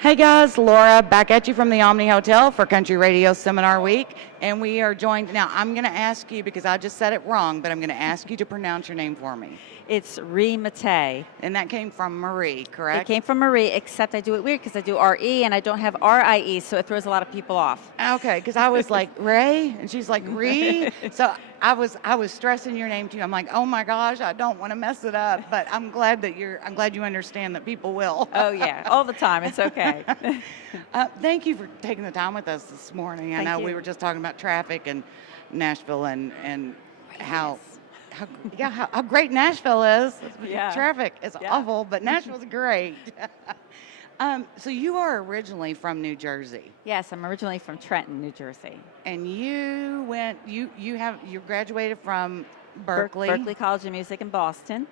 Hey guys, Laura back at you from the Omni Hotel for Country Radio Seminar Week. And we are joined, now I'm going to ask you, because I just said it wrong, but I'm going to ask you to pronounce your name for me. It's Mattei. And that came from Marie, correct? It came from Marie, except I do it weird because I do R-E and I don't have R-I-E, so it throws a lot of people off. Okay, because I was like, Ray? And she's like, Ree? So I was stressing your name too. I'm like, oh my gosh, I don't want to mess it up, but I'm glad you understand that people will. Oh yeah, all the time, it's okay. Thank you for taking the time with us this morning. I know we were just talking about traffic and Nashville and how great Nashville is. Yeah. Traffic is awful, but Nashville's great. So you are originally from New Jersey. Yes, I'm originally from Trenton, New Jersey. And you graduated from Berkeley. Berkeley College of Music in Boston,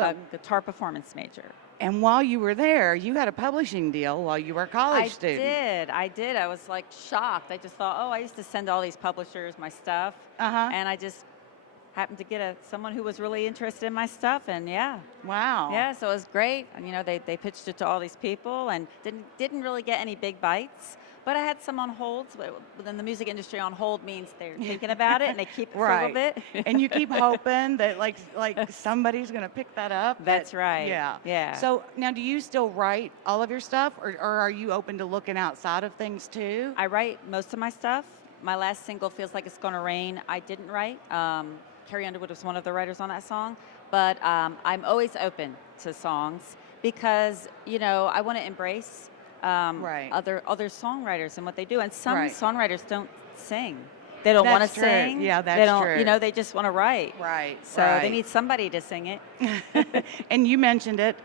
a guitar performance major. And while you were there, you had a publishing deal while you were a college student. I did. I was like shocked. I just thought, I used to send all these publishers my stuff. And I just happened to get someone who was really interested in my stuff, and Wow. Yeah, so it was great. And, they pitched it to all these people and didn't really get any big bites. But I had some on hold. Within the music industry, on hold means they're thinking about it and they keep it for a little bit. And you keep hoping that like somebody's going to pick that up. That's right. Yeah. So now, do you still write all of your stuff, or are you open to looking outside of things too? I write most of my stuff. My last single, Feels Like It's Gonna Rain, I didn't write. Carrie Underwood was one of the writers on that song. But I'm always open to songs because, I want to embrace other songwriters and what they do. And some songwriters don't sing. They don't want to sing. Yeah, that's true. They just want to write. Right. So they need somebody to sing it. And you mentioned it.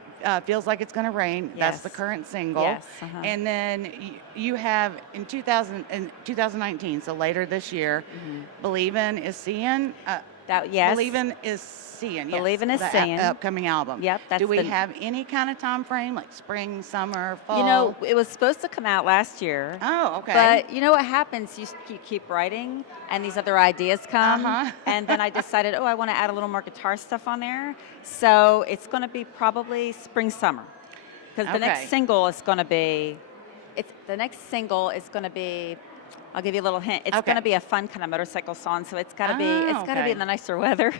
Feels Like It's Gonna Rain. Yes. That's the current single. Yes. And then you have in 2019, so later this year, Believin' is Seeing. Believin' is Seeing. Believin' is Seeing. The upcoming album. Yep. Do we have any kind of time frame, like spring, summer, fall? It was supposed to come out last year. Oh, okay. But you know what happens? You keep writing, and these other ideas come. And then I decided, I want to add a little more guitar stuff on there. So it's going to be probably spring, summer. Because the next single is going to be, I'll give you a little hint. It's going to be a fun kind of motorcycle song, so it's got to be in the nicer weather.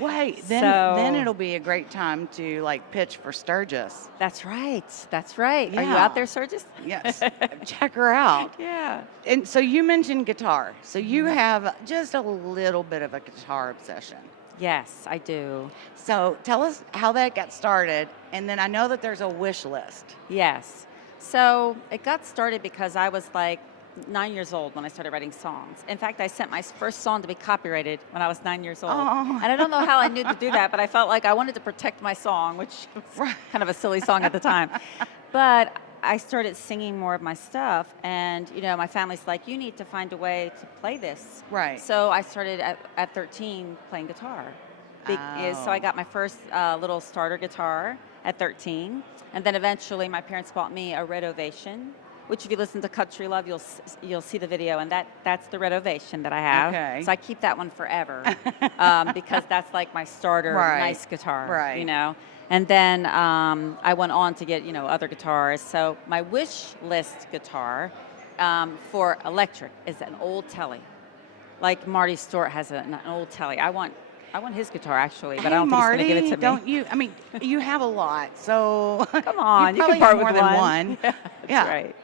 Wait, then it'll be a great time to pitch for Sturgis. That's right. Yeah. Are you out there, Sturgis? Yes. Check her out. Yeah. And so you mentioned guitar. So you have just a little bit of a guitar obsession. Yes, I do. So tell us how that got started, and then I know that there's a wish list. Yes. So it got started because I was 9 years old when I started writing songs. In fact, I sent my first song to be copyrighted when I was 9 years old. Oh. And I don't know how I knew to do that, but I felt like I wanted to protect my song, which was kind of a silly song at the time. But I started singing more of my stuff, and my family's like, you need to find a way to play this. Right. So I started at 13 playing guitar. So I got my first little starter guitar at 13, and then eventually my parents bought me a Red Ovation, which if you listen to Country Love, you'll see the video, and that's the Red Ovation that I have. Okay. So I keep that one forever because that's like my starter nice guitar, And then I went on to get other guitars. So my wish list guitar for electric is an old Telly, like Marty Stewart has an old Telly. I want his guitar, actually, but I don't think he's going to give it to me. Don't you? I mean, you have a lot, so come on, you can part more with than one. That's right.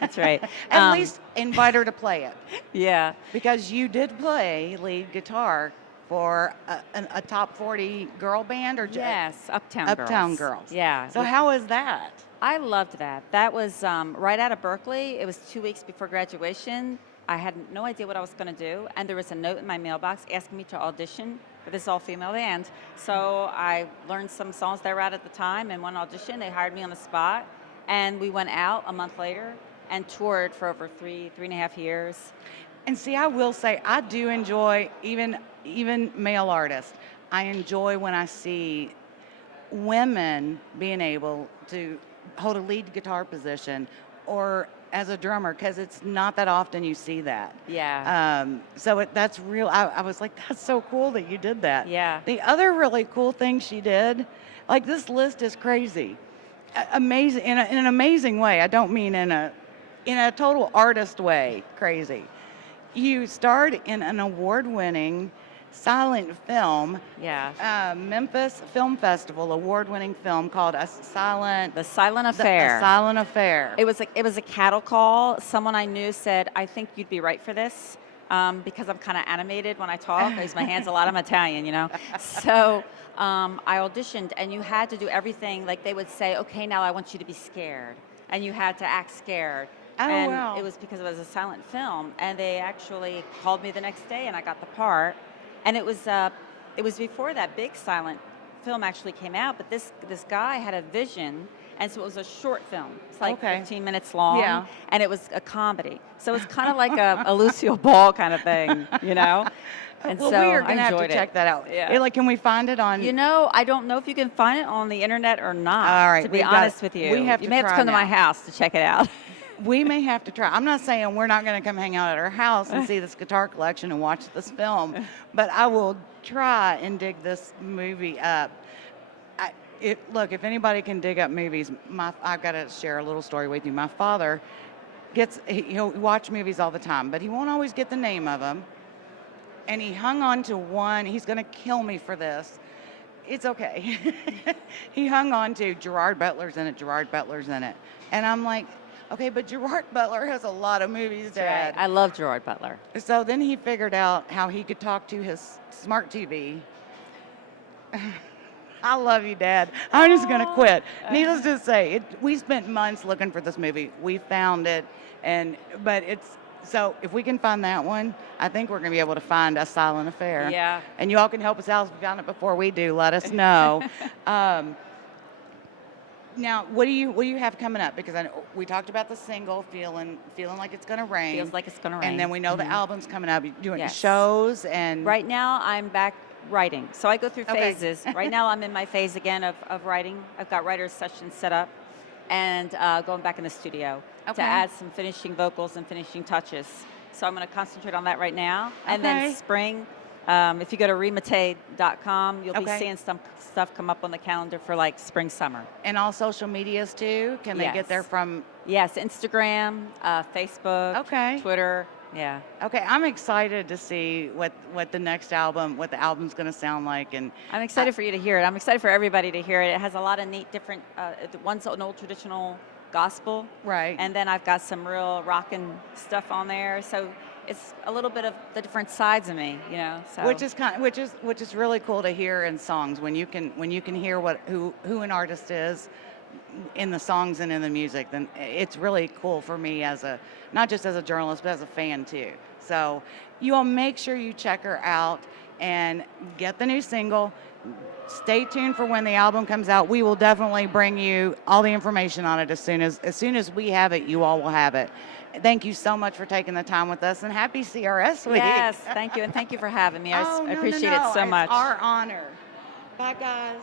That's right. At least invite her to play it. Yeah. Because you did play lead guitar for a top 40 girl band, or yes, Uptown Girls. Yeah. So how was that? I loved that. That was right out of Berkeley. It was 2 weeks before graduation. I had no idea what I was going to do, and there was a note in my mailbox asking me to audition for this all-female band. So I learned some songs that were out at the time, and one audition, they hired me on the spot, and we went out a month later and toured for over three and a half years. And see, I will say, I do enjoy, even male artists, I enjoy when I see women being able to hold a lead guitar position or as a drummer, because it's not that often you see that. Yeah. So that's real. I was like, that's so cool that you did that. Yeah. The other really cool thing she did, like this list is crazy. Amazing in an amazing way. I don't mean in a total artist way. Crazy. You starred in an award-winning silent film, Yeah. Memphis Film Festival award-winning film called The Silent A Affair. Silent Affair. It was a cattle call. Someone I knew said, "I think you'd be right for this." Because I'm kind of animated when I talk. I use my hands a lot. I'm Italian, you know. So I auditioned, and you had to do everything. Like they would say, "Okay, now I want you to be scared," and you had to act scared. Oh, and wow. it was because it was a silent film, and they actually called me the next day, and I got the part. And it was before that big silent film actually came out. But this guy had a vision. And so it was a short film. It's like 15 minutes long. Yeah. And it was a comedy. So it's kind of like a Lucille Ball kind of thing, you know? And Well, so we are going to I have to enjoyed check it. that out. Yeah. Like, can we find it on? You know, I don't know if you can find it on the internet or not. All right, To be we've got honest it. with you. We have you to may have to try come to my now. house to check it out. We may have to try. I'm not saying we're not going to come hang out at our house and see this guitar collection and watch this film, but I will try and dig this movie up. Look, if anybody can dig up movies, I've got to share a little story with you. My father he'll watch movies all the time, but he won't always get the name of them. And he hung on to one. He's going to kill me for this. It's okay. He hung on to Gerard Butler's in it. Gerard Butler's in it, and I'm like, okay, but Gerard Butler has a lot of movies, Dad. I love Gerard Butler. So then he figured out how he could talk to his smart TV. I love you, Dad. I'm just going to quit. Needless to say, we spent months looking for this movie. We found it, so if we can find that one, I think we're going to be able to find A Silent Affair. Yeah. And you all can help us out if you found it before we do. Let us know. Now, what do you have coming up? Because we talked about the single, feeling like it's going to rain. Feels like it's going to rain. And then we know the album's coming up. You're doing Yes. shows and Right now, I'm back writing. So I go through Okay. phases. Right now, I'm in my phase again of writing. I've got writer's sessions set up and going back in the studio Okay. to add some finishing vocals and finishing touches. So I'm going to concentrate on that right now. And then Okay. spring, if you go to Mattei.com, you'll be Okay. seeing some stuff come up on the calendar for like spring, summer. and all social medias too. Can they get Yes. there from? Yes, Instagram, Facebook, Okay. Twitter. Yeah. Okay, I'm excited to see what the next album, what the album's going to sound like, and I'm excited for you to hear it. I'm excited for everybody to hear it. It has a lot of neat different, one's an old traditional gospel. right. And then I've got some real rockin' stuff on there. So it's a little bit of the different sides of me, you know. So which is really cool to hear in songs when you can hear who an artist is in the songs and in the music. Then it's really cool for me as not just as a journalist but as a fan too. So you all make sure you check her out and get the new single. Stay tuned for when the album comes out. We will definitely bring you all the information on it as soon as we have it. You all will have it. Thank you so much for taking the time with us, and happy CRS week. yes, thank you, and thank you for having me. I Oh, no, appreciate no, it so much. It's our honor. Bye, guys.